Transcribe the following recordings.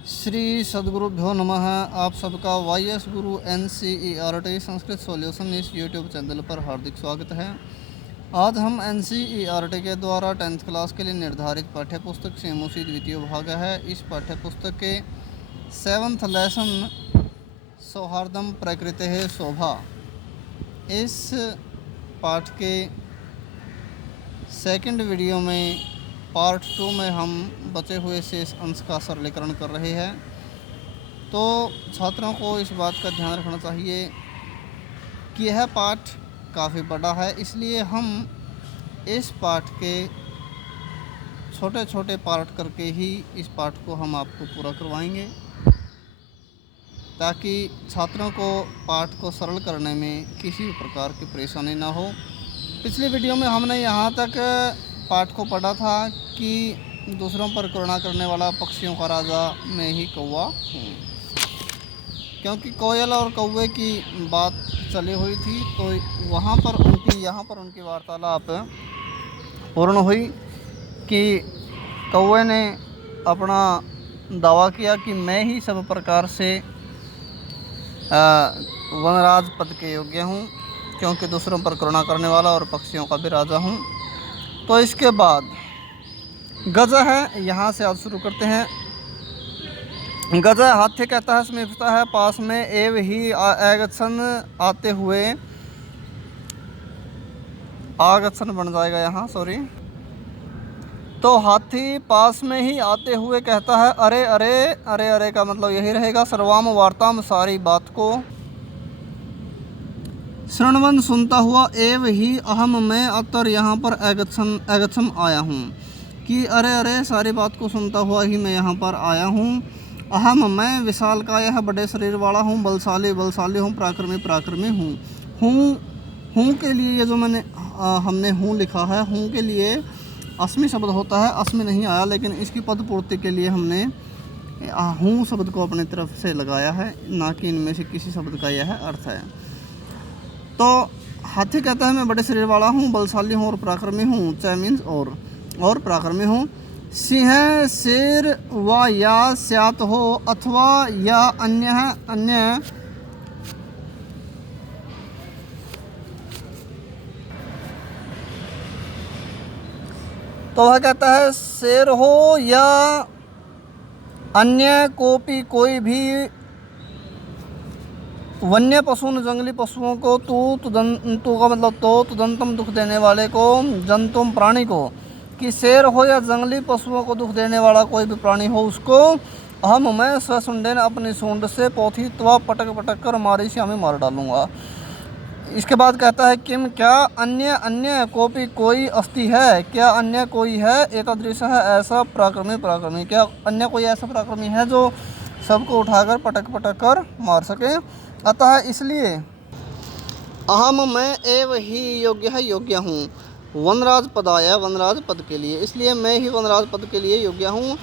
श्री सद्गुरुभ्यो नमः। आप सबका वाईएस गुरु NCERT संस्कृत सॉल्यूशन इस यूट्यूब चैनल पर हार्दिक स्वागत है। आज हम NCERT के द्वारा 10th क्लास के लिए निर्धारित पाठ्य पुस्तक सेमोसी द्वितीय भाग है। इस पाठ्य पुस्तक के 7th लेसन सौहार्दम प्रकृति शोभा, इस पाठ के सेकंड वीडियो में पार्ट 2 में हम बचे हुए शेष अंश का सरलीकरण कर रहे हैं। तो छात्रों को इस बात का ध्यान रखना चाहिए कि यह पाठ काफ़ी बड़ा है, इसलिए हम इस पाठ के छोटे छोटे पार्ट करके ही इस पाठ को हम आपको पूरा करवाएंगे, ताकि छात्रों को पाठ को सरल करने में किसी भी प्रकार की परेशानी ना हो। पिछली वीडियो में हमने यहाँ तक पाठ को पढ़ा था कि दूसरों पर करुणा करने वाला पक्षियों का राजा मैं ही कौवा हूँ, क्योंकि कोयल और कौवे की बात चली हुई थी। तो यहाँ पर उनकी वार्तालाप पूर्ण हुई कि कौवे ने अपना दावा किया कि मैं ही सब प्रकार से वनराज पद के योग्य हूँ, क्योंकि दूसरों पर करुणा करने वाला और पक्षियों का भी राजा हूँ। तो इसके बाद गज है, यहाँ से आज शुरू करते हैं। गज हाथी कहता है, समीपता है, पास में, एव ही आगछन आते हुए, आगछन बन जाएगा यहाँ, सॉरी। तो हाथी पास में ही आते हुए कहता है, अरे अरे अरे अरे का मतलब यही रहेगा, सर्वाम वार्ताम, सारी बात को, श्रवण सुनता हुआ, एव ही अहम मैं अतर यहाँ पर अगछम आया हूँ, कि अरे अरे सारी बात को सुनता हुआ ही मैं यहाँ पर आया हूँ। अहम मैं विशाल का यह बड़े शरीर वाला हूँ, बलशाली बलशाली हूँ, पराक्रमी पराक्रमी हूँ के लिए ये जो हमने हूँ लिखा है, हूँ के लिए अस्मि शब्द होता है, अस्मि नहीं आया, लेकिन इसकी पद पूर्ति के लिए हमने हूँ शब्द को अपनी तरफ से लगाया है, ना कि इनमें से किसी शब्द का यह अर्थ है। तो हाथी कहता है, मैं बड़े शरीर वाला हूँ, बलशाली हूँ और पराक्रमी हूँ, च मीन्स और पराक्रमी हूँ। सिंह, शेर व या स्यात हो, अथवा या अन्य तो वह कहता है, शेर हो या अन्य कोई भी वन्य पशु, जंगली पशुओं को, तू का मतलब तो, तुदंतम दुख देने वाले को, जंतुम प्राणी को, कि शेर हो या जंगली पशुओं को दुख देने वाला कोई भी प्राणी हो, उसको अहम मैं स्वसुंडेन अपनी सूंड से पोथी त्वा पटक पटक कर मारी से हमें मार डालूंगा। इसके बाद कहता है, किम क्या अन्य कोई अस्थि है, क्या अन्य कोई है, एतादृश है ऐसा पराक्रमी, क्या अन्य कोई ऐसा पराक्रमी है जो सबको उठाकर पटक पटक कर मार सके। अतः इसलिए अहम मैं एव ही योग्य हूँ, वनराज पद आया, वनराज पद के लिए, इसलिए मैं ही वनराज पद के लिए योग्य हूँ।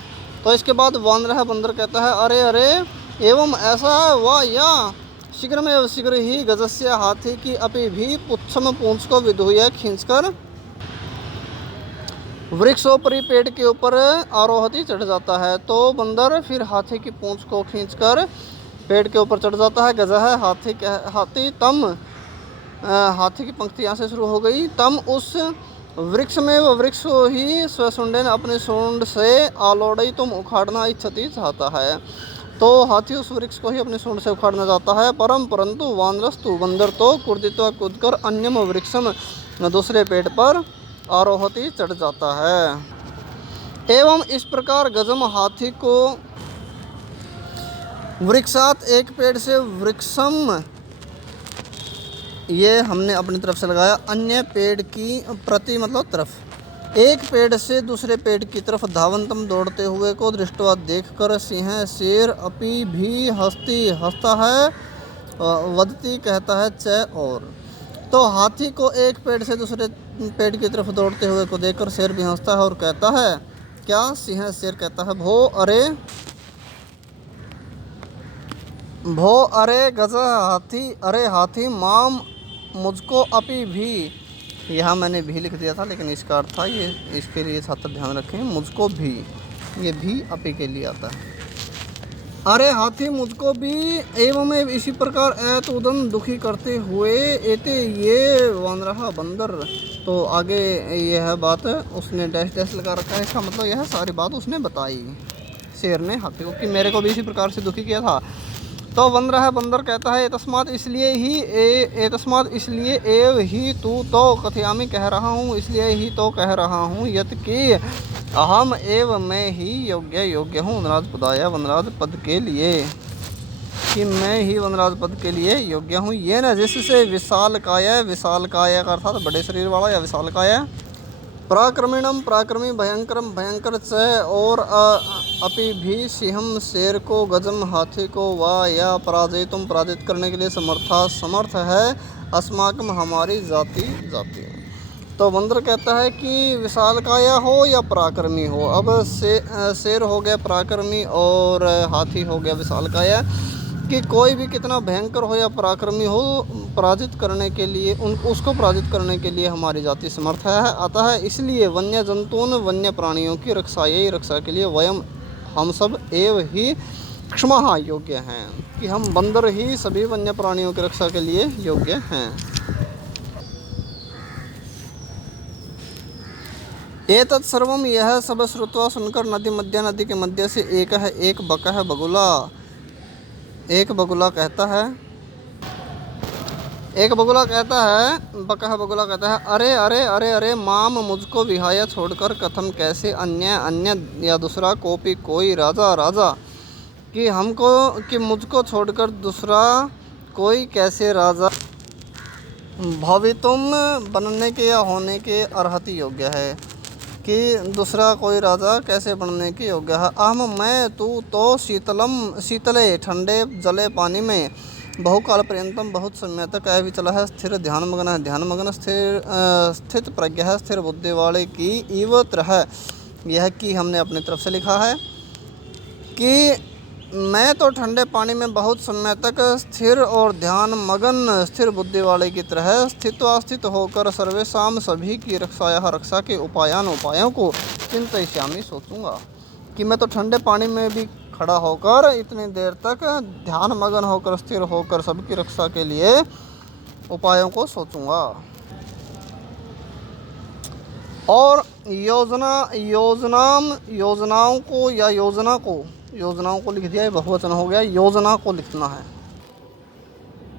तो इसके बाद बंदर कहता है, अरे अरे एवं ऐसा है, वाह या शीघ्र में शीघ्र ही गजस्य, हाथी की अपी भी पुच्छम पूंछ को विधुय खींचकर वृक्षोपरि पेड़ के ऊपर आरोहती चढ़ जाता है। तो बंदर फिर हाथी की पूंछ को खींचकर पेड़ के ऊपर चढ़ जाता है। गजा है हाथी तम, हाथी की पंक्ति यहाँ से शुरू हो गई। तम उस वृक्ष में, वह वृक्ष ही स्वसुंडेन अपने सूंड से आलोड़ई तुम उखाड़ना इच्छति चाहता है। तो हाथी उस वृक्ष को ही अपने सूंड से उखाड़ना चाहता है। परंतु वानरस्तु, बंदर तो कुर्दित्वा कूदकर अन्यम वृक्षम, दूसरे पेड़ पर आरोहती चढ़ जाता है। एवं इस प्रकार गजम हाथी को वृक्षात, एक पेड़ से, वृक्षम ये हमने अपनी तरफ से लगाया, अन्य पेड़ की प्रति मतलब तरफ, एक पेड़ से दूसरे पेड़ की तरफ, धावंतम दौड़ते हुए को, दृष्टवा देखकर, सिंह शेर अपी भी हंसता है, वदती कहता है, च और। तो हाथी को एक पेड़ से दूसरे पेड़ की तरफ दौड़ते हुए को देखकर शेर भी हंसता है और कहता है, क्या सिंह शेर कहता है, भो अरे गज हाथी, अरे हाथी माम मुझको अपी भी, यहाँ मैंने भी लिख दिया था लेकिन इसका अर्थ था ये, इसके लिए छात्र ध्यान रखें, मुझको भी, ये भी अपी के लिए आता है। अरे हाथी मुझको भी एवं इसी प्रकार ऐत उदन दुखी करते हुए एते ये वन रहा बंदर। तो आगे यह बात उसने डैश डैश लगा रखा है, इसका मतलब यह सारी बात उसने बताई शेर ने हाथी को कि मेरे को भी इसी प्रकार से दुखी किया था। तो वन रहा बंदर कहता है तस्मात इसलिए ही तस्मात इसलिए एव ही तू तो कथयामी कह रहा हूँ, इसलिए ही तो कह रहा हूँ यत कि अहम एव मैं ही योग्य हूँ वनराज पदाया वनराज पद के लिए, कि मैं ही वनराज पद के लिए योग्य हूँ। ये न जिससे विशाल काया का अर्थात बड़े शरीर वाला या विशाल काया, पराक्रमीणम पराक्रमी भयंकरम भयंकर च और अपि भी सिंहम शेर को गजम हाथी को वा या पराजित करने के लिए समर्थ है अस्माकम हमारी जाति। तो बंदर कहता है कि विशाल काया हो या पराक्रमी हो, अब शेर हो गया पराक्रमी और हाथी हो गया विशाल काया, कि कोई भी कितना भयंकर हो या पराक्रमी हो पराजित करने के लिए उसको पराजित करने के लिए हमारी जाति समर्थ है। अतः इसलिए वन्य जंतुओं वन्य प्राणियों की रक्षा के लिए वयम हम सब एव ही क्षमा योग्य हैं, कि हम बंदर ही सभी वन्य प्राणियों की रक्षा के लिए योग्य हैं। एतत् सर्वम यह सब श्रुत्वा सुनकर नदी के मध्य से एक बगुला कहता है अरे माम मुझको विहाय छोड़कर कथम कैसे अन्य या दूसरा कोई राजा, कि मुझको छोड़कर दूसरा कोई कैसे राजा भवितुम बनने के या होने के अर्हति योग्य है, कि दूसरा कोई राजा कैसे बनने की योग्य है। अहम मैं तू तो शीतले ठंडे जले पानी में बहुकाल पर्यंतम बहुत समय तक विचल है स्थिर ध्यानमग्न स्थित प्रज्ञ है स्थिर बुद्धि वाले की इव तरह। यह कि हमने अपनी तरफ से लिखा है कि मैं तो ठंडे पानी में बहुत समय तक स्थिर और ध्यान मगन स्थिर बुद्धि वाले की तरह स्थित होकर सर्वेशाम सभी की रक्षा के उपायों को चिंतयिष्यामि सोचूंगा, कि मैं तो ठंडे पानी में भी खड़ा होकर इतनी देर तक ध्यान मगन होकर स्थिर होकर सबकी रक्षा के लिए उपायों को सोचूंगा। और योजनाओं को लिख दिया है, बहुवचन हो गया, योजना को लिखना है।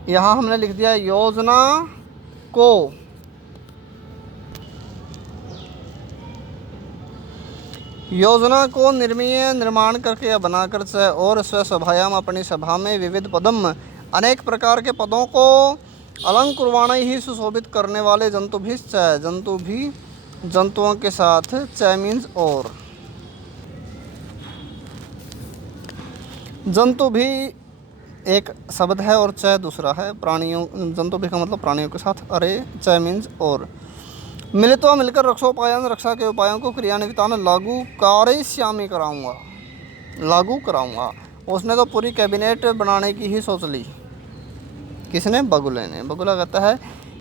यहाँ हमने लिख दिया है योजना को। योजना को निर्माण करके या बनाकर से और स्वसभायाम अपनी सभा में विविध पदम अनेक प्रकार के पदों को अलंकुरवाण ही सुशोभित करने वाले जंतुओं के साथ च मीन्स और जंतु भी एक शब्द है और च दूसरा है। प्राणियों जंतु भी का मतलब प्राणियों के साथ, अरे च मीन्स और मिलित्वा मिलकर रक्षा के उपायों को क्रियान्वितान लागू कराऊंगा। उसने तो पूरी कैबिनेट बनाने की ही सोच ली। किसने? बगुले ने। बगुला कहता है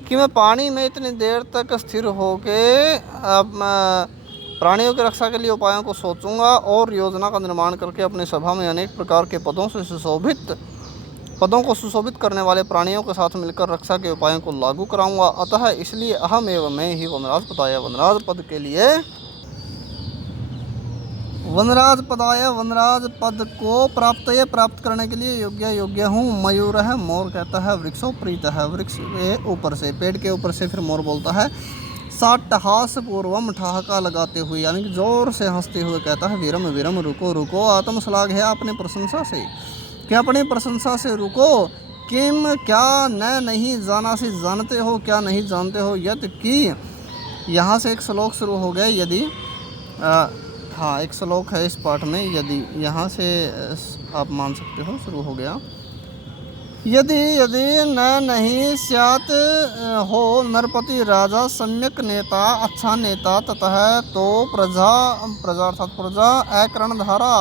कि मैं पानी में इतनी देर तक स्थिर होके प्राणियों की रक्षा के लिए उपायों को सोचूंगा और योजना का निर्माण करके अपनी सभा में अनेक प्रकार के पदों को सुशोभित करने वाले प्राणियों के साथ मिलकर रक्षा के उपायों को लागू कराऊंगा। अतः इसलिए अहम एवं मैं ही वनराज पद के लिए वनराज पद को प्राप्त करने के लिए योग्य हूँ। मयूर है, मोर कहता है, वृक्षो प्रीत है, वृक्ष के ऊपर से, पेड़ के ऊपर से फिर मोर बोलता है। साट्टहास पूर्वम ठहाका लगाते हुए, यानी कि जोर से हंसते हुए कहता है वीरम रुको आत्मश्लाघ है अपनी प्रशंसा से, क्या अपनी प्रशंसा से रुको। किम क्या नहीं जाना से जानते हो, क्या नहीं जानते हो। यत कि यहाँ से एक श्लोक शुरू हो गया। यदि हाँ एक श्लोक है इस पाठ में, यदि यहाँ से आप मान सकते हो शुरू हो गया। यदि नहीं स्यात् हो नरपति राजा सम्यक नेता अच्छा नेता ततः तो प्रजा अर्थात प्रजा अकर्णधारा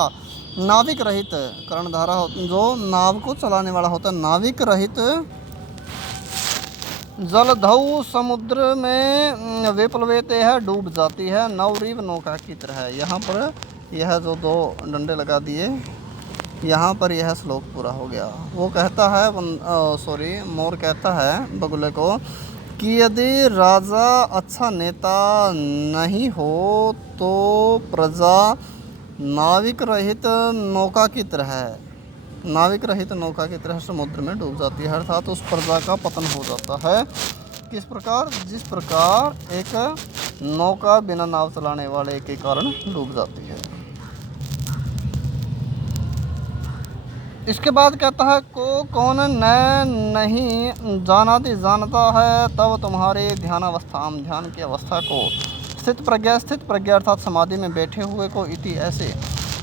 नाविक रहित, कर्णधारा जो नाव को चलाने वाला होता है, नाविक रहित जलधौ समुद्र में विप्लवेते है डूब जाती है, नवरीव नौका की तरह। यहाँ पर यह जो दो डंडे लगा दिए यहाँ पर यह श्लोक पूरा हो गया। वो कहता है मोर कहता है बगुले को कि यदि राजा अच्छा नेता नहीं हो तो प्रजा नाविक रहित नौका की तरह समुद्र में डूब जाती है, अर्थात उस प्रजा का पतन हो जाता है। किस प्रकार? जिस प्रकार एक नौका बिना नाव चलाने वाले के कारण डूब जाती है। इसके बाद कहता है कौन नहीं जानता है तब तुम्हारे ध्यान की अवस्था को स्थित प्रज्ञा अर्थात समाधि में बैठे हुए को इति ऐसे।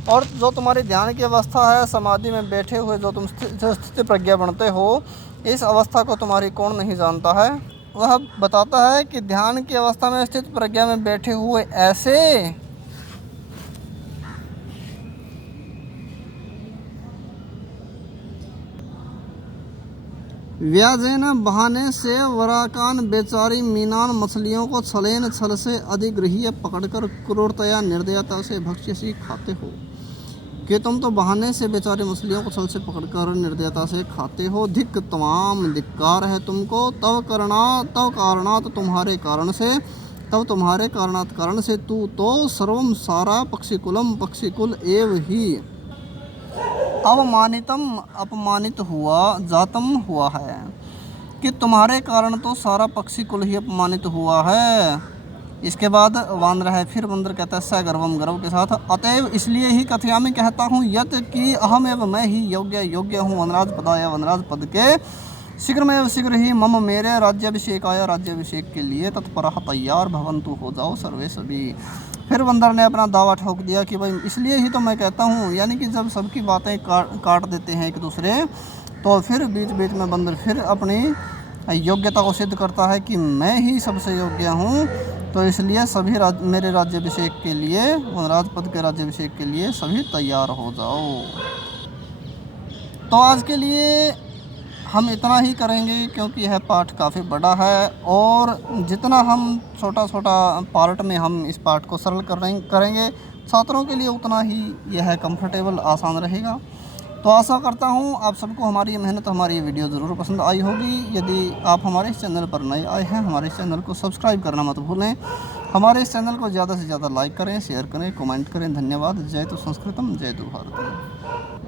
और जो तुम्हारी ध्यान की अवस्था है, समाधि में बैठे हुए जो तुम स्थित प्रज्ञा बनते हो, इस अवस्था को तुम्हारी कौन नहीं जानता है? वह बताता है कि ध्यान की अवस्था में स्थित प्रज्ञा में बैठे हुए ऐसे व्याजेन बहाने से वराकान बेचारी मीनान मछलियों को छल से अधिगृह्य पकड़कर क्रूरतया निर्दयता से भक्ष्यसी खाते हो। कि तुम तो बहाने से बेचारी मछलियों को छल से पकड़कर निर्दयता से खाते हो। धिक्कार है तुमको। तव कारणात तुम्हारे कारण से तू तो सर्वम सारा पक्षिकुल एव ही अपमानित हुआ है। कि तुम्हारे कारण तो सारा पक्षी कुल ही अपमानित हुआ है। इसके बाद वानर है, फिर बंदर कहता है सगर्वम गर्व के साथ, अतएव इसलिए ही कथयामि कहता हूँ यत कि अहम एवं मैं ही योग्य हूँ वनराज पद के शीघ्र ही मम मेरे राज्याभिषेक के लिए तत्पर तैयार भवन्तु हो जाओ सर्वे सभी। फिर बंदर ने अपना दावा ठोक दिया कि भाई इसलिए ही तो मैं कहता हूँ, यानी कि जब सबकी बातें काट देते हैं एक दूसरे, तो फिर बीच में बंदर फिर अपनी योग्यता को सिद्ध करता है कि मैं ही सबसे योग्य हूँ। तो इसलिए सभी मेरे राज्याभिषेक के लिए, वनराज पद के राज्याभिषेक के लिए सभी तैयार हो जाओ। तो आज के लिए हम इतना ही करेंगे, क्योंकि यह पाठ काफ़ी बड़ा है और जितना हम छोटा पार्ट में हम इस पाठ को सरल करेंगे छात्रों के लिए, उतना ही यह कंफर्टेबल आसान रहेगा। तो आशा करता हूँ आप सबको हमारी मेहनत, हमारी वीडियो ज़रूर पसंद आई होगी। यदि आप हमारे इस चैनल पर नए आए हैं, हमारे इस चैनल को सब्सक्राइब करना मत भूलें। हमारे इस चैनल को ज़्यादा से ज़्यादा लाइक करें, शेयर करें, कमेंट करें। धन्यवाद। जय तु संस्कृतम, जय तु भारतम।